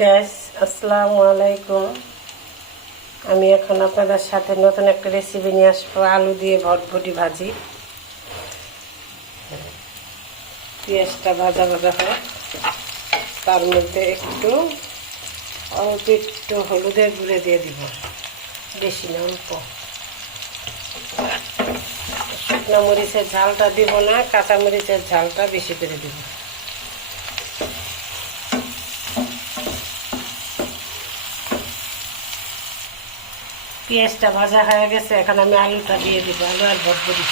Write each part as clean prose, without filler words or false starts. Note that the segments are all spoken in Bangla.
গ্যাস আসসালামু আলাইকুম। আমি এখন আপনাদের সাথে নতুন একটা রেসিপি নিয়ে আসবো, আলু দিয়ে ভটভটি ভাজি। পেঁয়াজটা ভাজা ভাজা হয়, তার মধ্যে অল্প একটু হলুদের গুঁড়ো দিয়ে দিব, বেশি না অল্প। শুকনো মরিচের ঝালটা দিব না, কাঁচা মরিচের ঝালটা বেশি করে দিব। পেঁয়াজটা ভাজা হয়ে গেছে, এখন আমি আলুটা দিয়ে দিব, আলু আর ভটভটি।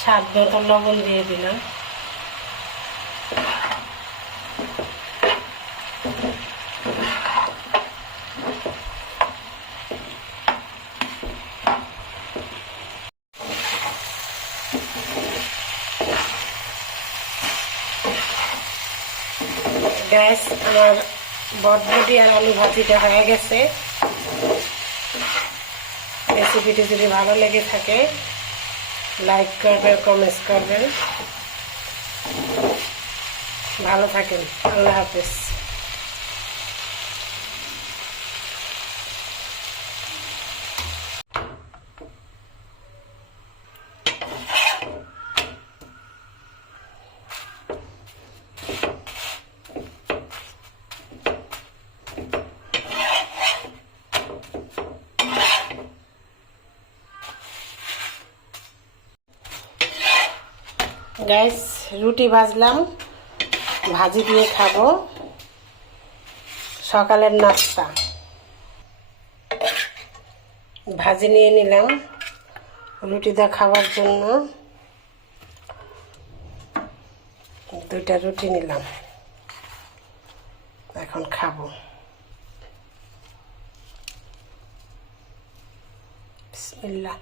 স্বাদ মতো লবণ দিয়ে দিলাম। গ্যাস আমার ভটভটি আর আলু ভাজিটা হয়ে গেছে। রেসিপিটি যদি ভালো লেগে থাকে লাইক করবেন, কমেন্টস করবেন। ভালো থাকেন, আল্লাহ হাফেজ। গাইস, রুটি ভাজলাম, ভাজি দিয়ে খাবো, সকালের নাস্তা। ভাজি নিয়ে নিলাম রুটি দিয়ে খাওয়ার জন্য, 2টা রুটি নিলাম, এখন খাবো। বিসমিল্লাহ।